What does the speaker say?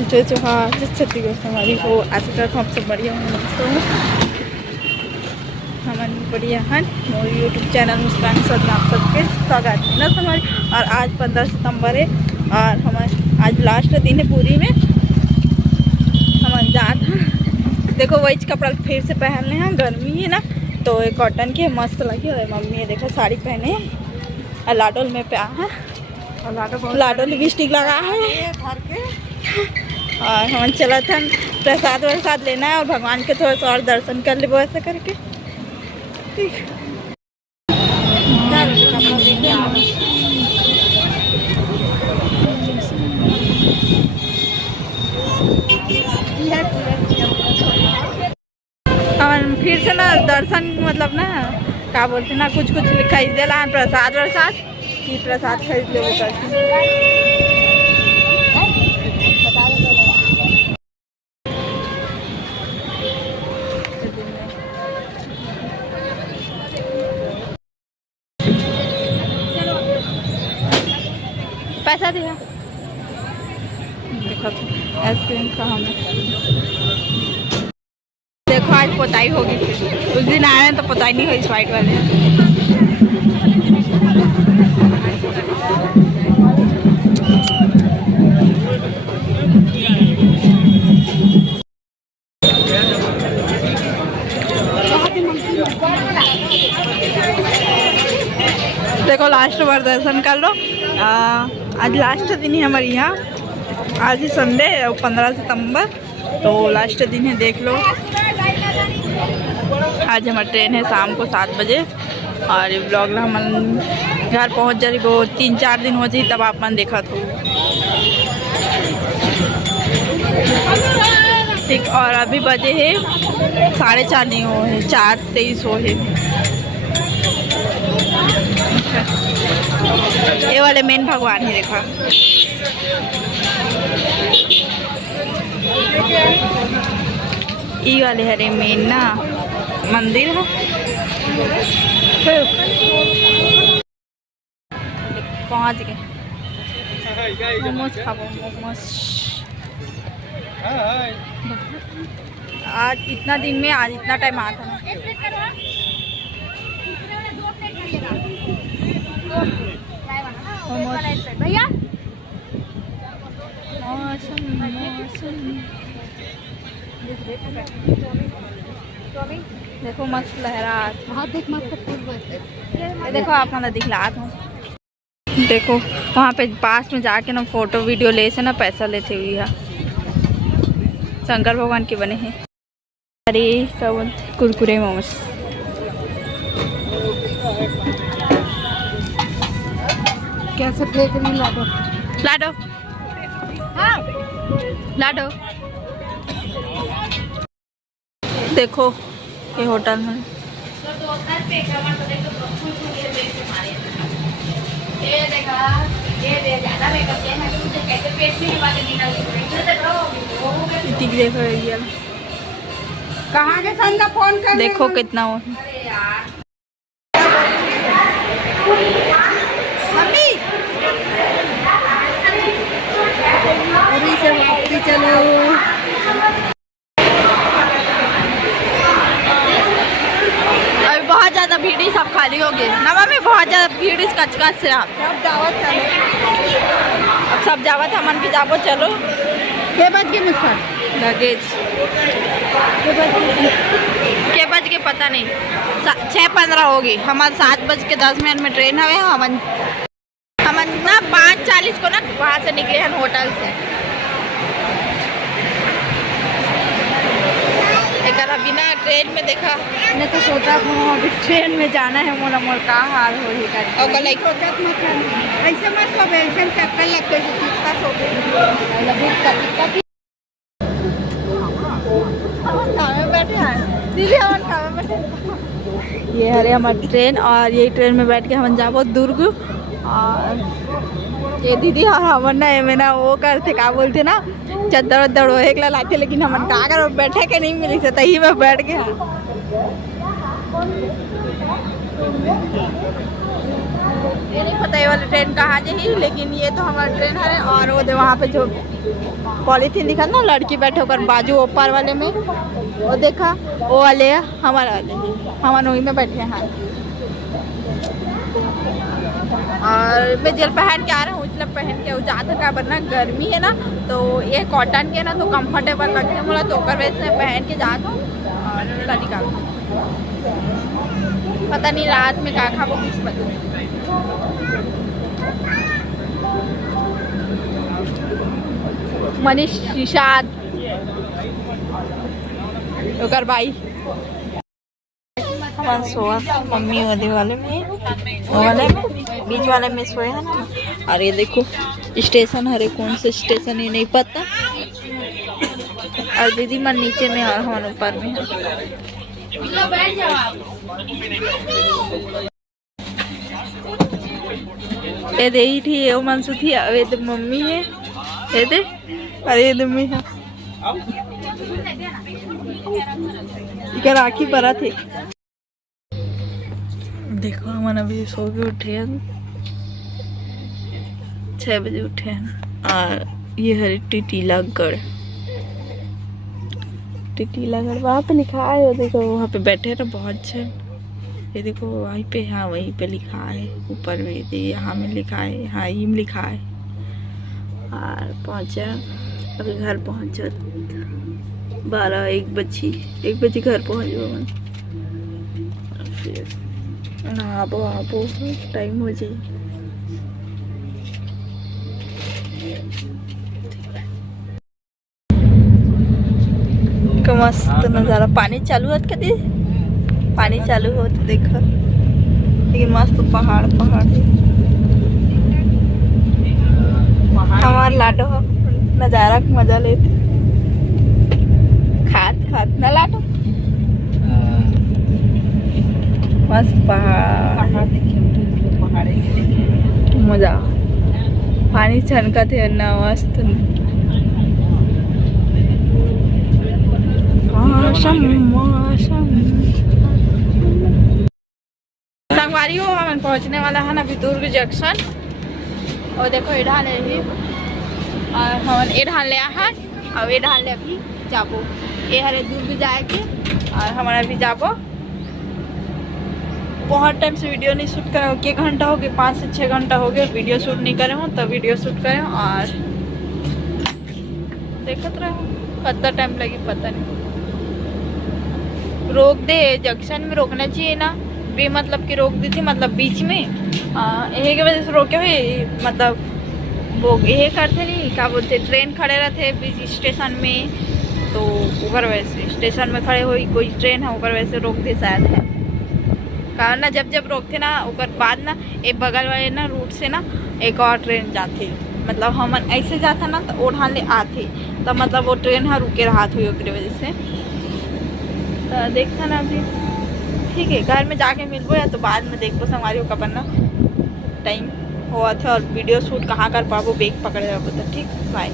जय जोहार जय छत्तीसगढ़ हमारी हो आज तक हम सब बढ़िया हूँ हमारी बढ़िया है मोर यूट्यूब चैनल मुस्कान सर में आप सबके स्वागत है ना हमारी। और आज 15 सितंबर है और हमारे आज लास्ट दिन है पूरी में हम जात हैं। देखो वही कपड़ा फिर से पहनने हैं, गर्मी है ना तो ये कॉटन की मस्त लगी। और मम्मी ये देखो साड़ी पहने हैं और लाडोल में पे है और लाडो लिपस्टिक लगा है घर के। और हम चला था प्रसाद वरसाद लेना है और भगवान के थोड़ा सा और दर्शन कर ले वो ऐसा करके। ठीक हम फिर से ना दर्शन मतलब ना क्या बोलते ना कुछ खरीदे ला प्रसाद वरसाद की प्रसाद खरीद ले वो करके। पैसा दिया देखो आइसक्रीम का हमें देखो आज पोताई होगी। उस दिन आए हैं तो पोताई नहीं हुई वाइट वाले। देखो लास्ट बार दर्शन कर लो। आज लास्ट दिन है हमारे यहाँ, आज ही संडे 15 सितंबर तो लास्ट दिन है देख लो। आज हमारी ट्रेन है शाम को 7 बजे और ये ब्लॉग हम घर पहुँच जाए वो 3-4 दिन हो जाए तब आप मन देखा तो ठीक। और अभी बजे है 4:30 नहीं हो है 4:23 हो है। ये वाले मेन भगवान ही देखा। ये वाले हरे मेन ना मंदिर है। पहुँच गए मोमोज खाओ मोमोज। आज इतना दिन में आज इतना टाइम आता ना। भैया देखो मस्त लहरा देख मस्त देखो आप मतलब दिखलात हूँ। देखो वहाँ पे पास में जाके ना फोटो वीडियो ले से ना पैसा लेते हुए है। शंकर भगवान के बने हैं। अरे सब कुरकुरे मोमोज कैसे फेंक रही लाडो लाडो हाँ लाडो। देखो ये होटल में देखो ये कहाँ के संग फोन कर देखो कितना हो। अभी से वापसी चलो। अभी बहुत ज़्यादा भीड़ ही सब खाली हो गए नवा में बहुत ज़्यादा भीड़ इस कचकच से। आप सब जावत चलो अब सब जावत हमन भी जावो चलो। के बज के मुझपर लगेज के बज के पता नहीं 6:15 होगी। हमारे 7:10 में ट्रेन है। हमन ना 5:40 को ना वहाँ से निकले हैं होटल से। एक अभी ना ट्रेन में देखा मैं तो सोचा था अभी ट्रेन में जाना है मोला मोर का हाल हो ही कर और कल ऐसे मत सब ऐसे चक्कर लगते हैं कितना सो बैठे हैं दीदी हम खावे बैठे। ये हरे हमारी ट्रेन और यही ट्रेन में बैठ के हम जाबो दुर्ग। और ये दीदी हमन ना में ना वो करते क्या बोलते ना चद्दर वद्दर एक लाते लेकिन हमन का अगर बैठे के नहीं मिली से तही में बैठ गया। ये नहीं पता ये वाली ट्रेन कहाँ जाही, लेकिन ये तो हमारा ट्रेन है। और वो वहाँ पे जो पॉलीथीन दिखा ना लड़की बैठे होकर बाजू ऊपर वाले में, वो देखा वो वाले है हमारे वाले, हम वही में बैठे हैं। और मैं जेल पहन के आ रहा हूँ, उजला पहन के ज़्यादा क्या बनना गर्मी है ना, तो ये कॉटन के ना तो कंफर्टेबल लगने बोला तो वैसे पहन के जाता हूँ और निकाल। पता नहीं रात में क्या खा वो कुछ पता नहीं। मनीष निषाद ओकर भाई हमारा सोआ मम्मी वाले में बीच वाले में सोए है ना। और ये देखो स्टेशन हरे कौन से स्टेशन ये नहीं पता। और दीदी मन नीचे में और हम ऊपर में है। ये दे ही थी वो मनसू थी, ये तो मम्मी है ये दे, अरे ये मम्मी है इधर राखी परा थे। देखो हम अभी सो के उठे हैं, 6 बजे उठे हैं। और ये है टीटीलागढ़ वहाँ पे लिखा है, वो देखो वहाँ पे बैठे ना बहुत अच्छे। ये देखो वहीं पे, हाँ वहीं पे लिखा है ऊपर में, यहाँ में लिखा है, हाँ यही में लिखा है। और पहुँचा अभी घर पहुँचा 1 बजे घर पहुँच गए। फिर आबो टाइम हो जाए। का मस्त नज़ारा, पानी चालू है कभी, पानी चालू हो तो देखो, लेकिन मस्त पहाड़ है। हमारे लाडो नज़ारा का मजा लेते खात ना लाडो। मस्त पहाड़ मजा, पानी छनका थे ना मस्त। संगवारी हो हम पहुंचने वाला है ना अभी दुर्ग जंक्शन। और देखो ये ढाल है और हम ये ढाल लिया है और ये ढाल ले अभी जाबो, ये हरे दुर्ग जाएंगे और हमारा अभी जाबो। बहुत टाइम से वीडियो नहीं शूट करा, 1 घंटा हो गया, 5 से 6 घंटा हो गया वीडियो शूट नहीं करे हूँ, तब वीडियो शूट करें। और देखते रहो कितना टाइम लगी पता नहीं। रोक दे जंक्शन में, रोकना चाहिए ना भी, मतलब कि रोक दी थी, मतलब बीच में यही की वजह से रोके हुए, मतलब वो ये करते नहीं क्या बोलते, ट्रेन खड़े रहते बीच स्टेशन में, तो ऊपर वैसे स्टेशन में खड़े हुई कोई ट्रेन है ऊपर वैसे रोक दे शायद है कारण ना। जब रोकते ना ऊपर बाद ना एक बगल वाले ना रूट से ना एक और ट्रेन जाती, मतलब हम ऐसे जाता ना तो ओढ़ान ले आते, तो मतलब वो ट्रेन है रुके रहा हुई उसकी वजह से। तो देखता ना अभी ठीक है, घर में जाके मिलबो या तो बाद में देखो संगवारी का बनना टाइम हुआ था और वीडियो शूट कहाँ कर पाबो, बैग पकड़े रहो तो ठीक। बाय।